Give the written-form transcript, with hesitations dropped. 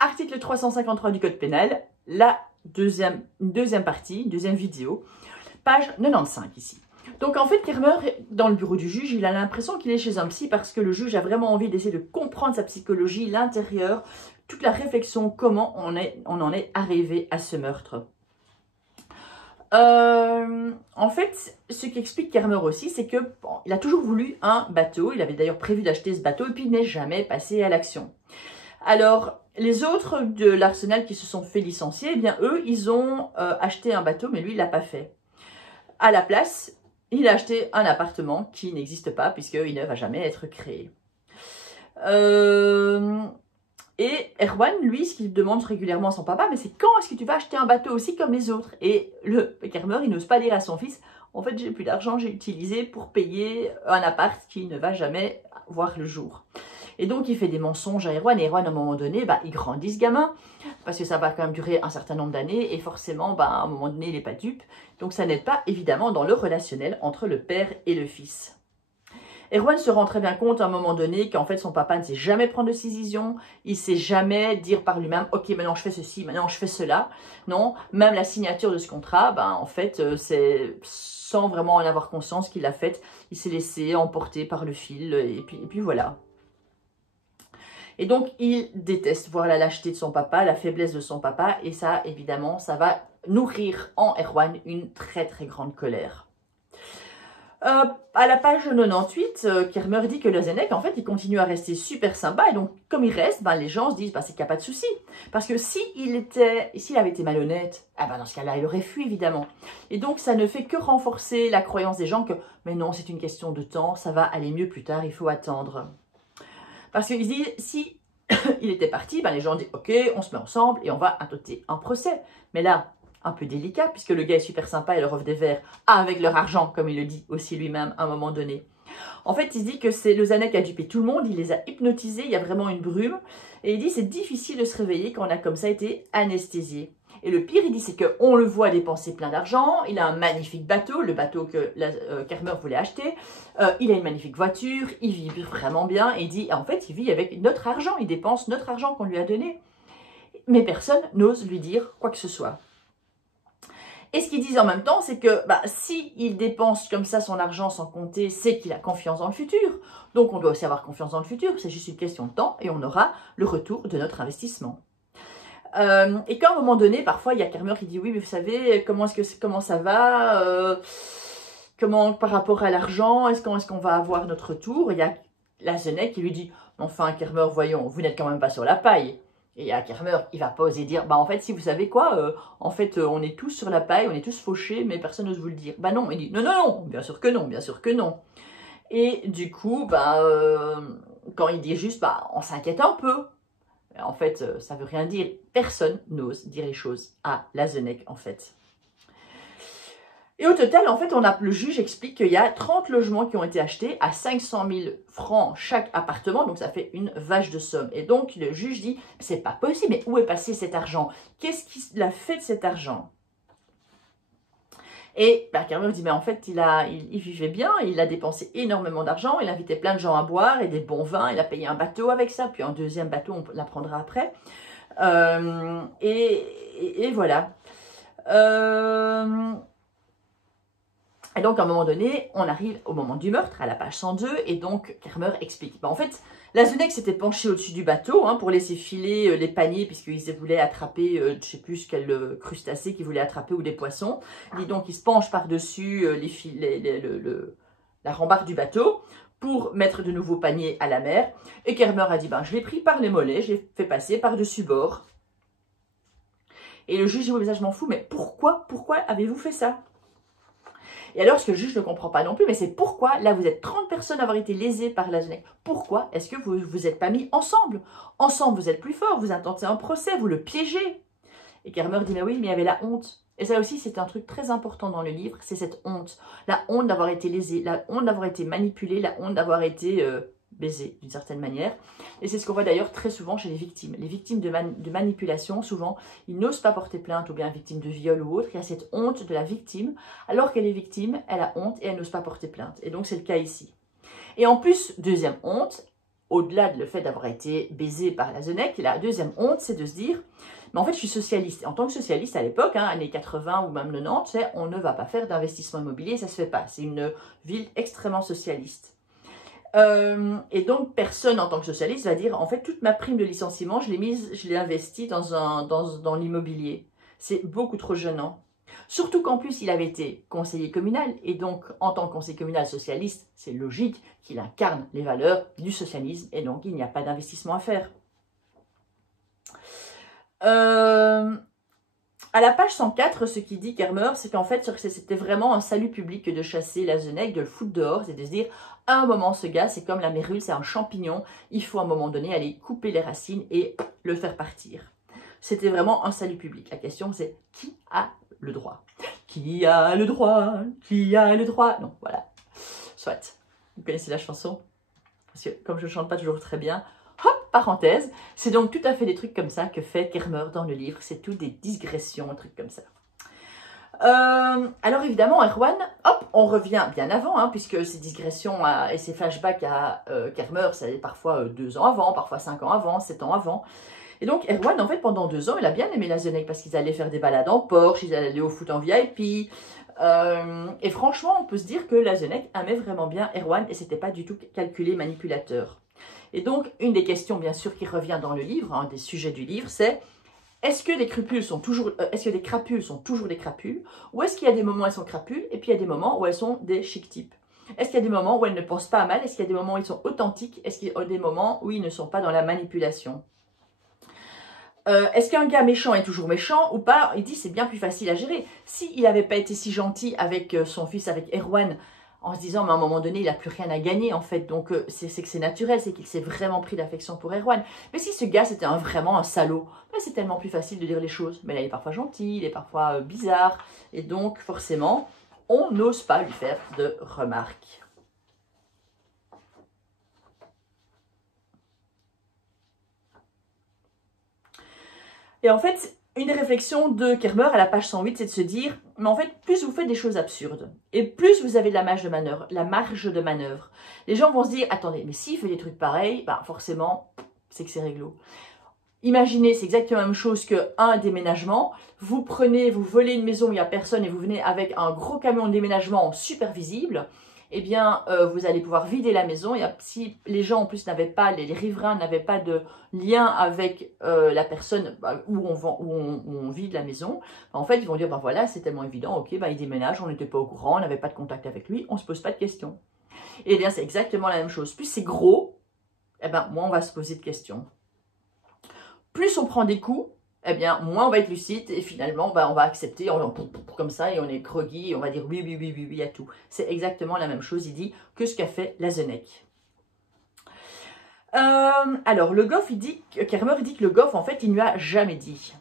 article 353 du Code pénal, une deuxième partie, une deuxième vidéo, page 95 ici. Donc en fait, Kermer, dans le bureau du juge, il a l'impression qu'il est chez un psy parce que le juge a vraiment envie d'essayer de comprendre sa psychologie, l'intérieur, toute la réflexion, comment on en est arrivé à ce meurtre. En fait, ce qu'explique Kermer aussi, c'est que il a toujours voulu un bateau, il avait d'ailleurs prévu d'acheter ce bateau et puis il n'est jamais passé à l'action. Alors, les autres de l'arsenal qui se sont fait licencier, eh bien eux, ils ont acheté un bateau, mais lui, il l'a pas fait. À la place, il a acheté un appartement qui n'existe pas puisqu'il ne va jamais être créé. Et Erwan, lui, ce qu'il demande régulièrement à son papa, mais c'est quand est-ce que tu vas acheter un bateau aussi comme les autres? Et le Kermer, il n'ose pas dire à son fils, en fait, j'ai plus d'argent, j'ai utilisé pour payer un appart qui ne va jamais voir le jour. Et donc, il fait des mensonges à Erwan. Et Erwan, à un moment donné, il grandit ce gamin, parce que ça va quand même durer un certain nombre d'années. Et forcément, à un moment donné, il n'est pas dupe. Donc, ça n'aide pas, évidemment, dans le relationnel entre le père et le fils. Erwan se rend très bien compte à un moment donné qu'en fait, son papa ne sait jamais prendre de décision. Il ne sait jamais dire par lui-même, ok, maintenant je fais ceci, maintenant je fais cela. Non, même la signature de ce contrat, en fait, c'est sans vraiment en avoir conscience qu'il l'a faite. Il s'est laissé emporter par le fil. Et puis voilà. Et donc, il déteste voir la lâcheté de son papa, la faiblesse de son papa. Et ça, évidemment, ça va nourrir en Erwan une très, très grande colère. À la page 98, Kermer dit que Lozenek, en fait, il continue à rester super sympa. Et donc, comme il reste, les gens se disent, c'est qu'il n'y a pas de souci. Parce que s'il avait été malhonnête, dans ce cas-là, il aurait fui, évidemment. Et donc, ça ne fait que renforcer la croyance des gens que, mais non, c'est une question de temps, ça va aller mieux plus tard, il faut attendre. Parce qu'ils disent, si il était parti, les gens disent, ok, on se met ensemble et on va intenter un procès. Mais là, un peu délicat, puisque le gars est super sympa et leur offre des verres avec leur argent, comme il le dit aussi lui-même à un moment donné. En fait, il se dit que c'est Lozenek qui a dupé tout le monde, il les a hypnotisés, il y a vraiment une brume. Et il dit c'est difficile de se réveiller quand on a comme ça été anesthésié. Et le pire, il dit, c'est qu'on le voit dépenser plein d'argent, il a un magnifique bateau, le bateau que Kermer voulait acheter, il a une magnifique voiture, il vit vraiment bien, et il dit, en fait, il vit avec notre argent, il dépense notre argent qu'on lui a donné. Mais personne n'ose lui dire quoi que ce soit. Et ce qu'ils disent en même temps, c'est que s'il dépense comme ça son argent sans compter, c'est qu'il a confiance dans le futur. Donc on doit aussi avoir confiance dans le futur, c'est juste une question de temps, et on aura le retour de notre investissement. Et qu'à un moment donné, parfois, il y a Kermer qui dit, oui, mais vous savez, comment ça va comment par rapport à l'argent, est-ce qu'on va avoir notre retour? Il y a Lozenek qui lui dit, enfin, Kermer, voyons, vous n'êtes quand même pas sur la paille. Et à Kermer, il va pas oser dire, en fait, si vous savez quoi, en fait, on est tous sur la paille, on est tous fauchés, mais personne n'ose vous le dire. Non, il dit, non, bien sûr que non, bien sûr que non. Et du coup, quand il dit juste, on s'inquiète un peu. En fait, ça veut rien dire. Personne n'ose dire les choses à Lozenek, en fait. Et au total, en fait, le juge explique qu'il y a 30 logements qui ont été achetés à 500 000 francs chaque appartement. Donc, ça fait une vache de somme. Et donc, le juge dit, c'est pas possible, mais où est passé cet argent? Qu'est-ce qu'il a fait de cet argent? Et Kermer dit, mais en fait, il vivait bien, il a dépensé énormément d'argent, il invitait plein de gens à boire et des bons vins, il a payé un bateau avec ça, puis un deuxième bateau, on l'apprendra après. Et voilà. Et donc, à un moment donné, on arrive au moment du meurtre, à la page 102, et donc Kermer explique. En fait, Lozenek s'était penché au-dessus du bateau pour laisser filer les paniers, puisqu'ils voulaient attraper, je ne sais plus quel crustacé qu'ils voulaient attraper, ou des poissons. Il dit donc, il se penche par-dessus la rambarde du bateau pour mettre de nouveaux paniers à la mer. Et Kermer a dit, je l'ai pris par les mollets, je l'ai fait passer par-dessus bord. Et le juge dit, oui, mais ça, je m'en fous, mais pourquoi avez-vous fait ça? Et alors, ce que le juge ne comprend pas non plus, mais c'est pourquoi, là, vous êtes 30 personnes à avoir été lésées par Lozenek. Pourquoi est-ce que vous vous êtes pas mis ensemble? Ensemble, vous êtes plus forts, vous intentez un procès, vous le piégez. Et Kermer dit, mais oui, mais il y avait la honte. Et ça aussi, c'est un truc très important dans le livre, c'est cette honte. La honte d'avoir été lésé, la honte d'avoir été manipulé, la honte d'avoir été baisé, d'une certaine manière. Et c'est ce qu'on voit d'ailleurs très souvent chez les victimes. Les victimes de manipulation, souvent, ils n'osent pas porter plainte, ou bien victimes de viol ou autre. Il y a cette honte de la victime, alors qu'elle est victime, elle a honte et elle n'ose pas porter plainte. Et donc, c'est le cas ici. Et en plus, deuxième honte, au-delà de le fait d'avoir été baisé par Lazenec, la deuxième honte, c'est de se dire, mais en fait, je suis socialiste. Et en tant que socialiste, à l'époque, hein, années 80 ou même 90, on ne va pas faire d'investissement immobilier, ça ne se fait pas. C'est une ville extrêmement socialiste. Et donc, personne en tant que socialiste va dire, en fait, toute ma prime de licenciement, je l'ai investie dans l'immobilier. C'est beaucoup trop gênant. Surtout qu'en plus, il avait été conseiller communal, et donc, en tant que conseiller communal socialiste, c'est logique qu'il incarne les valeurs du socialisme, et donc, il n'y a pas d'investissement à faire. À la page 104, ce qu'il dit Kermer, c'est qu'en fait, c'était vraiment un salut public que de chasser Lazenec, de le foutre dehors, c'est de se dire, à un moment, ce gars, c'est comme la mérule, c'est un champignon, il faut à un moment donné aller couper les racines et le faire partir. C'était vraiment un salut public. La question, c'est qui a le droit? Qui a le droit? Qui a le droit? Non, voilà. Soit. Vous connaissez la chanson? Parce que comme je ne chante pas toujours très bien, hop, parenthèse, c'est donc tout à fait des trucs comme ça que fait Kermer dans le livre. C'est tout des digressions, des trucs comme ça. Alors évidemment, Erwan, hop, on revient bien avant, hein, puisque ces digressions et ces flashbacks à Kermer, c'est parfois 2 ans avant, parfois 5 ans avant, 7 ans avant. Et donc Erwan, en fait, pendant 2 ans, il a bien aimé Lazenec parce qu'ils allaient faire des balades en Porsche, ils allaient aller au foot en VIP. Et franchement, on peut se dire que Lazenec aimait vraiment bien Erwan et c'était pas du tout calculé manipulateur. Et donc, une des questions, bien sûr, qui revient dans le livre, un des sujets du livre, c'est est-ce que les crapules sont toujours, des crapules, ou est-ce qu'il y a des moments où elles sont crapules, et puis il y a des moments où elles sont des chic types? Est-ce qu'il y a des moments où elles ne pensent pas à mal? Est-ce qu'il y a des moments où ils sont authentiques? Est-ce qu'il y a des moments où ils ne sont pas dans la manipulation? Est-ce qu'un gars méchant est toujours méchant ou pas? Il dit c'est bien plus facile à gérer. S'il n'avait pas été si gentil avec son fils, avec Erwan, en se disant mais à un moment donné il n'a plus rien à gagner en fait, donc c'est que c'est naturel, c'est qu'il s'est vraiment pris d'affection pour Erwan. Mais si ce gars c'était vraiment un salaud, c'est tellement plus facile de dire les choses. Mais là il est parfois gentil, il est parfois bizarre, et donc forcément on n'ose pas lui faire de remarques. Et en fait, une des réflexions de Kermer à la page 108, c'est de se dire, mais en fait, plus vous faites des choses absurdes, et plus vous avez de la marge de manœuvre, les gens vont se dire, attendez, mais s'il fait des trucs pareils, bah forcément, c'est que c'est réglo. Imaginez, c'est exactement la même chose qu'un déménagement. Vous volez une maison où il n'y a personne et vous venez avec un gros camion de déménagement super visible. Eh bien, vous allez pouvoir vider la maison. Et si les gens, en plus, n'avaient pas, les riverains n'avaient pas de lien avec la personne où on vide la maison, en fait, ils vont dire, ben voilà, c'est tellement évident, ok, ben il déménage, on n'était pas au courant, on n'avait pas de contact avec lui, on ne se pose pas de questions. Et bien, c'est exactement la même chose. Plus c'est gros, eh ben, moins on va se poser de questions. Plus on prend des coups, eh bien, moins on va être lucide et finalement, on va accepter comme ça et on est groggy et on va dire oui, oui, oui, oui, oui à tout. C'est exactement la même chose, il dit, que ce qu'a fait Lazenec. Alors, le Goff, Kermer dit que le Goff, en fait, il ne lui a jamais dit.